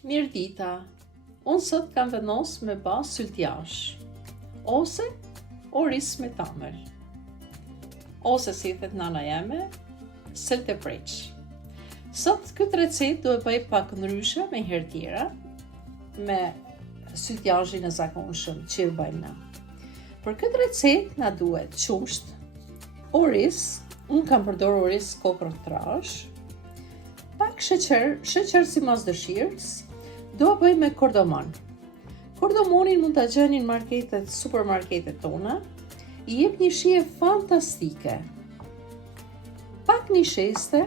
Mirdita, unë sot kam vendos me ba syltjash, ose oris me tamër, ose si thet nana jeme, sylte preq. Sot këtë recet do e bëj pak ndryshe me herë tjera, me syltjazhin e zakonshëm që e bëjmë na. Për këtë recet na duhet qumsht, oris, unë kam përdor oris kokër trash, pak sheqer si mas dëshirës, do bëj me kordamon. Kordamonin mund ta gjeni në marketet, supermarketet tona, i jep një shije fantastike. Pak një sheste,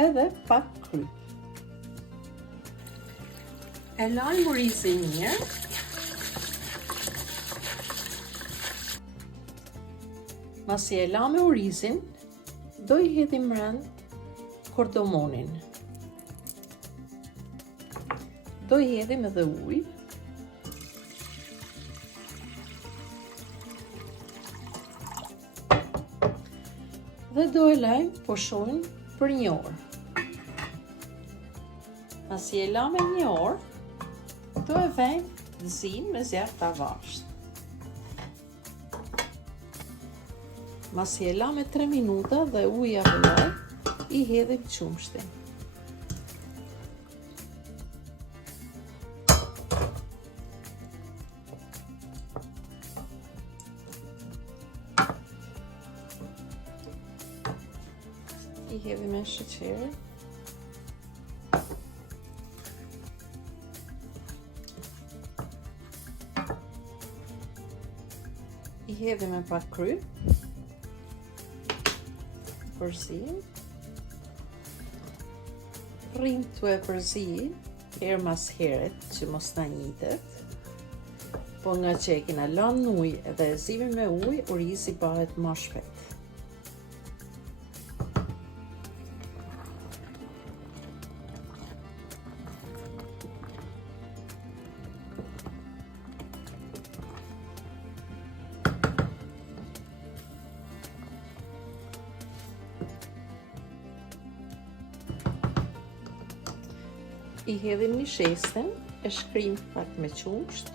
edhe pak kryp. E lajm orizin mirë. Masi e la me orizin, do i hedhim rënd kordamonin. Do i hedhim edhe ujë. Dhe do e lajm poshojnë për 1 orë. Pasi e la me 1 orë, do e vejmë zin me zjarr të avashtë. Masi e la me 3 minuta dhe uji avëlloj, i hedhim qumshtin. I hedhim me sheqer. I hedhim me pak kryp. Përzim. Rrim të e përzim herë mas heret që mos na njitet. Po nga që e kena lanë në ujë edhe e zimi me ujë, orizi bëhet më shpejt. I hedhim një shesten, e shkrim pak me qumsht.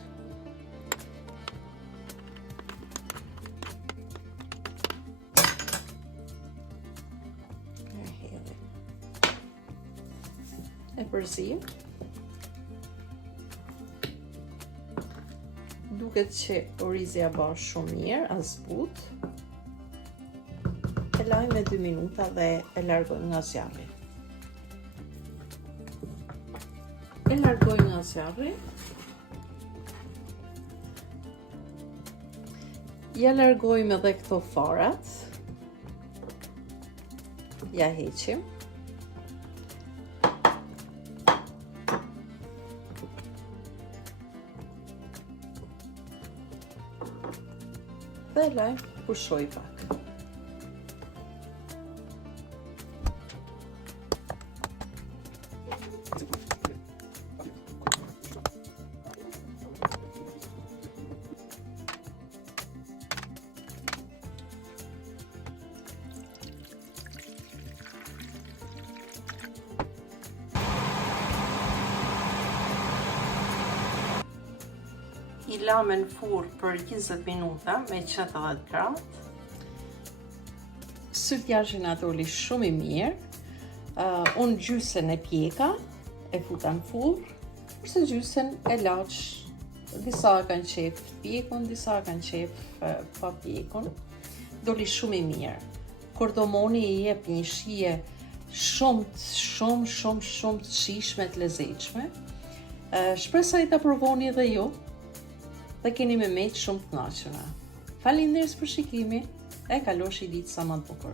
E hedhim. E përzim. Duket që orizja bash shumë mirë, as but. E lajm me 2 minuta dhe e largojmë nga zjarri. E largoj nga zjarri. Ja largojmë edhe këto farat. Ja heqim. Dhe lajm pushoj pak. I lame në furrë për 20 minuta me 180 gradë. Syltjazhin doli shumë i mirë. Unë gjysën e pjeka, e futa në furrë, kurse gjysën e laç. Disa kanë qef pjekun, disa kanë qef pa pjekun. Doli shumë i mirë. Kordamoni i jep një shije shumë të shijshme, të lezetshme. Shpresoj ta provoni edhe ju. Dhe keni me meq shumë të kënaqura. Faleminderit për shikimin, e kaloshi ditë sa më të bukur.